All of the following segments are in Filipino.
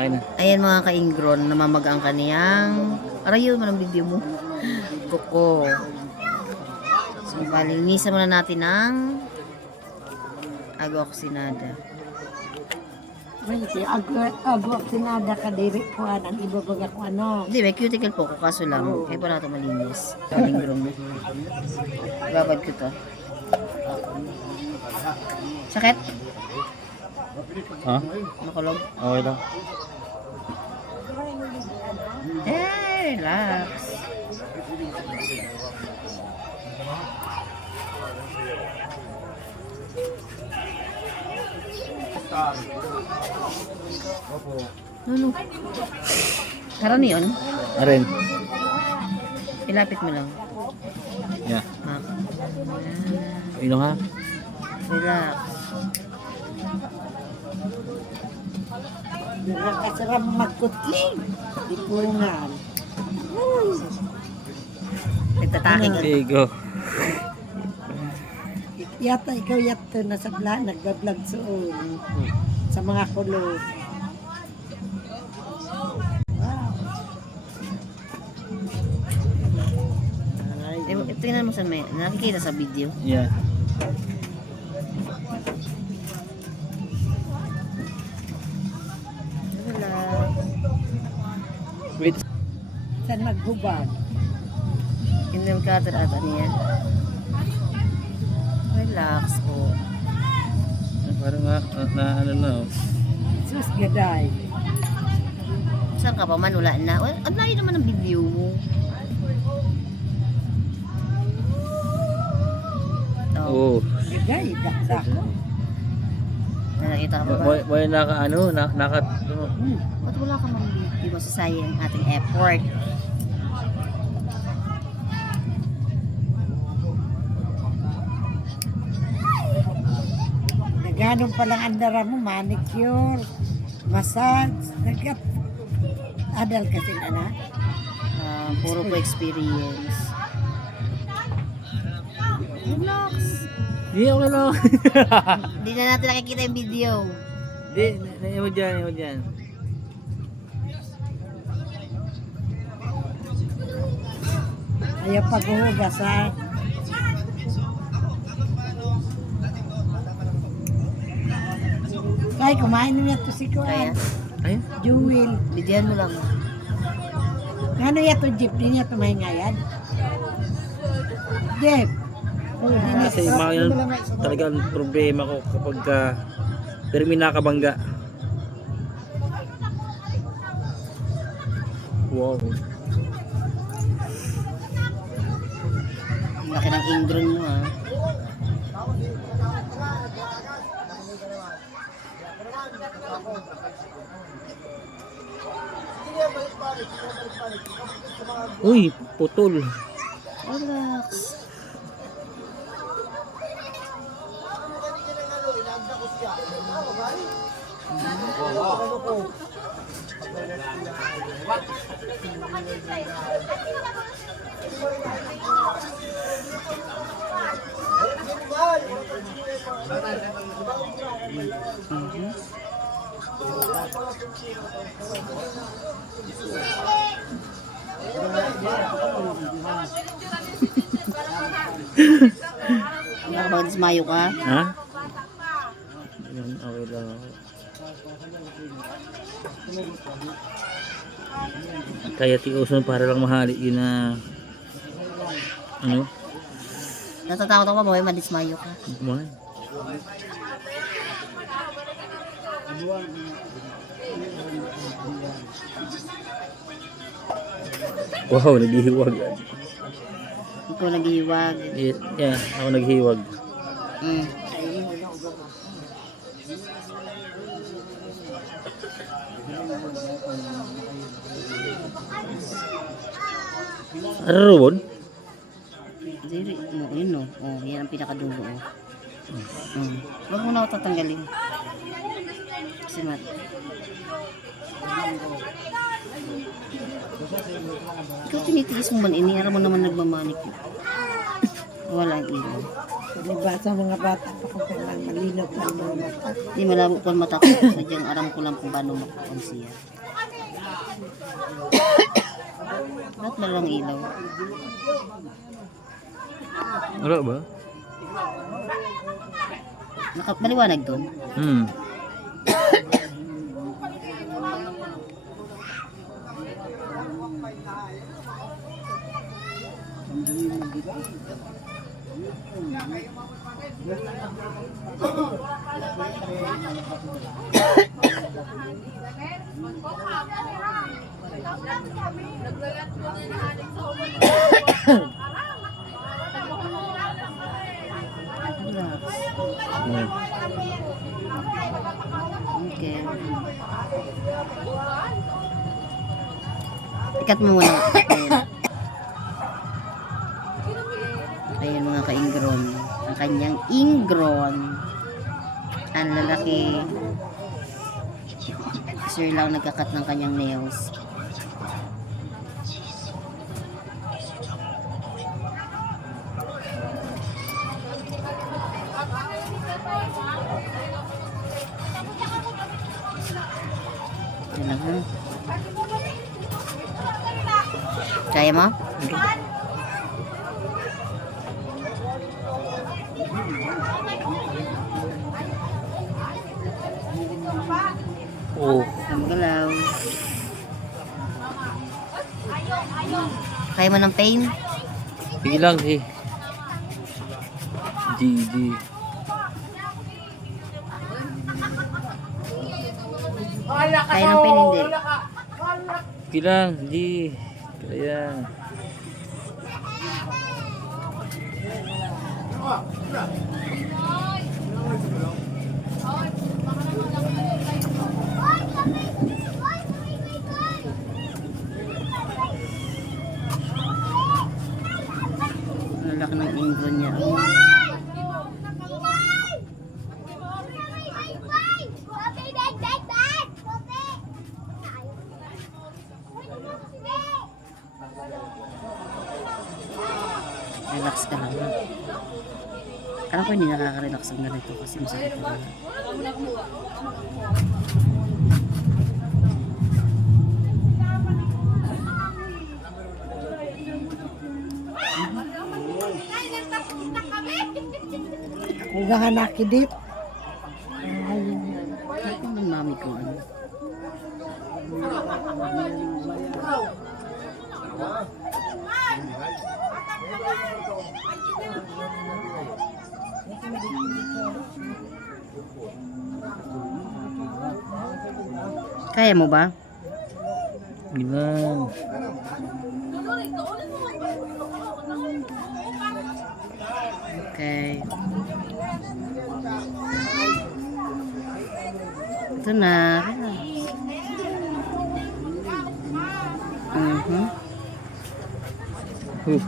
Ayan mga ka-ingron, namamaga ang kaniyang arayo mo ng video mo. Kuko. So, palinisan muna natin ng agua-oxinada. Wait, agwa-oxinada ka diri ko ang ibabaga ko ano. Hindi, may cuticle po ko, kaso lang, kaya pa natin malinis. Ka-ingron mo. Babad ko to. Sakit? Ha? Makulog? Okay lang. Relax. Ano? Karan yun? Arin. Ilapit mo lang. Yeah. Ah. Ino ha? Relax. Nakasarap magkutling. Dipungan. Nagtatake ka. Igo. Yata ikaw yato na sa vlog, nagbablog soon. Sa mga kulo. Tingnan mo sa may, nakikita sa video. Yeah. Relax. Wait. Saan maghubad? Hindi mo cutter at ano yan. Relax po. Parang na ano na. Sus gaday. Saan ka pa man? Wala na. Well, ang layo naman ng video mo. Oh. Gaday, daksa ko. Nakita ka ba? May naka ano, naka Ba't wala ka man video? Masasayang ang ating effort. Ganun palang andara mo, manicure, massage, adal kasi na. Puro po experience. Relax. Di okay lang. Hindi na natin nakikita yung video. Di, naiyo dyan. Ayaw paghuhugas ha. Kaya kumain na to si Kaya, Kuan. Ay, Jewel. bigyan mo lang. Ano ya to jeep? Di niya tumahingayan? Jeep. Oh, di niya. kasi mga talagang problema ko kapag pero may nakabangga. Wow. Ang laki ng ingron mo ha. Uy, putol. Relax. Nakapag-dismayo ka? Ha? Yan, okay lang ako. Kaya tiuson para lang mahali yun na ano? Natatakot ako ba? Madismayo ka? Kumain. Wow, naghihiwag. Ikaw naghihiwag. Yeah, ako naghihiwag. Mm. Ano ron? Diri, yun o. Oh, yan ang pinakadulo o. Huwag mo na ako tatanggalin. Kasi mat. Ikaw tinitiis mo man ini. Aram mo naman nagmamanik. Walang ilaw. Diba sa mga bata pa kung kailangan malinaw pa ang mga mata. Hindi malabo pa ang mata ko. Sadyang aram ko lang kung paano magpapansiya. Ba't walang ilaw? Wala ba? Maliwanag doon. Hmm. Hmm. Okay. Ikat mo muna. Ayan mga ka-ingron. Ang kanyang ingron. Ang lalaki. Sir lang nagkakat ng kanyang nails. Ito lang ha. Kaya mo? Oh. Ang galaw. Kaya mo ng pain? Sige lang si. G. Kaya ng pain hindi. Sige lang, G. Kaya. Ang laki ng ingron niya. Oh. Relax ka lang. Alam ko hindi nakaka-relax ang ganito kasi masakit na. Kung gahanakidit. Ito ng mami ko ano. Kaya mo ba? Sige lang. Okay. Ito na. Huh.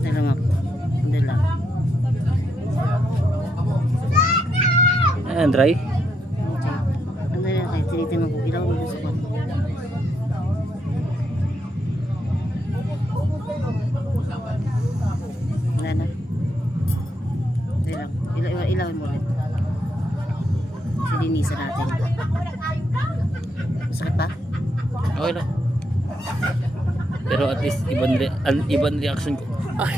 Dalawa. Dalawa. Ayan, dry. Ano na yan? Kaya tinitin mo kung ilaw mo sa kwan. Wala na. Ilawin mo ulit. Silinisan natin. Masakit ba? Okay na. Pero at least ibang reaction ko. Ah,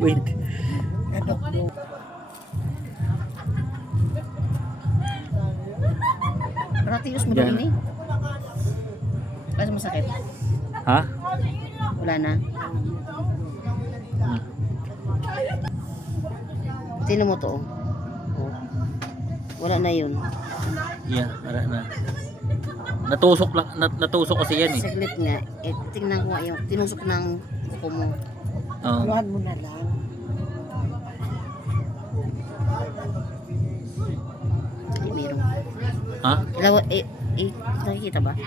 wait. Pero tilos mo Yan. doon eh. Kasi masakit. Ha? Wala na. Tino mo to. Oh. Wala na yun. Yeah, wala na. Natusok lang, natusok kasi yan eh. Saglit nga. Eh, tingnan ko nga yung tinusok ng kuko mo. Oo. Luhan mo na lang. Hindi meron. Ha? Nakikita ba?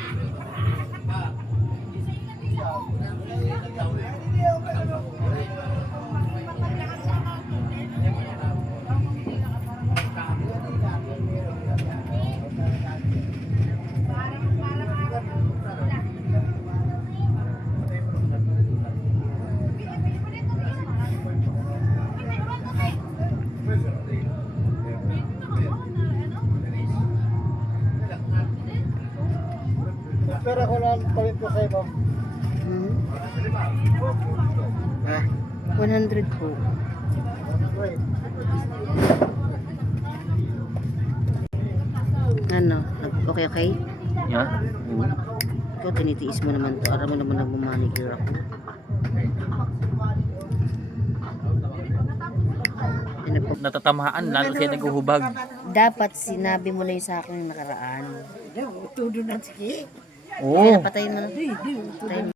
Pero ko lang tawid ko sa'yo, ma'am. Hmm? Ah, 100 po. Ano? Okay, okay? Yeah. Ikaw, tinitiis mo naman to. Aram mo naman nagmamanicure ako. Ano po? Natatamaan, lalo siya naghuhubag. Dapat sinabi mo na yung sa akin yung nakaraan. Tudo na sige. Oo. Patayin mo na. Patayin mo.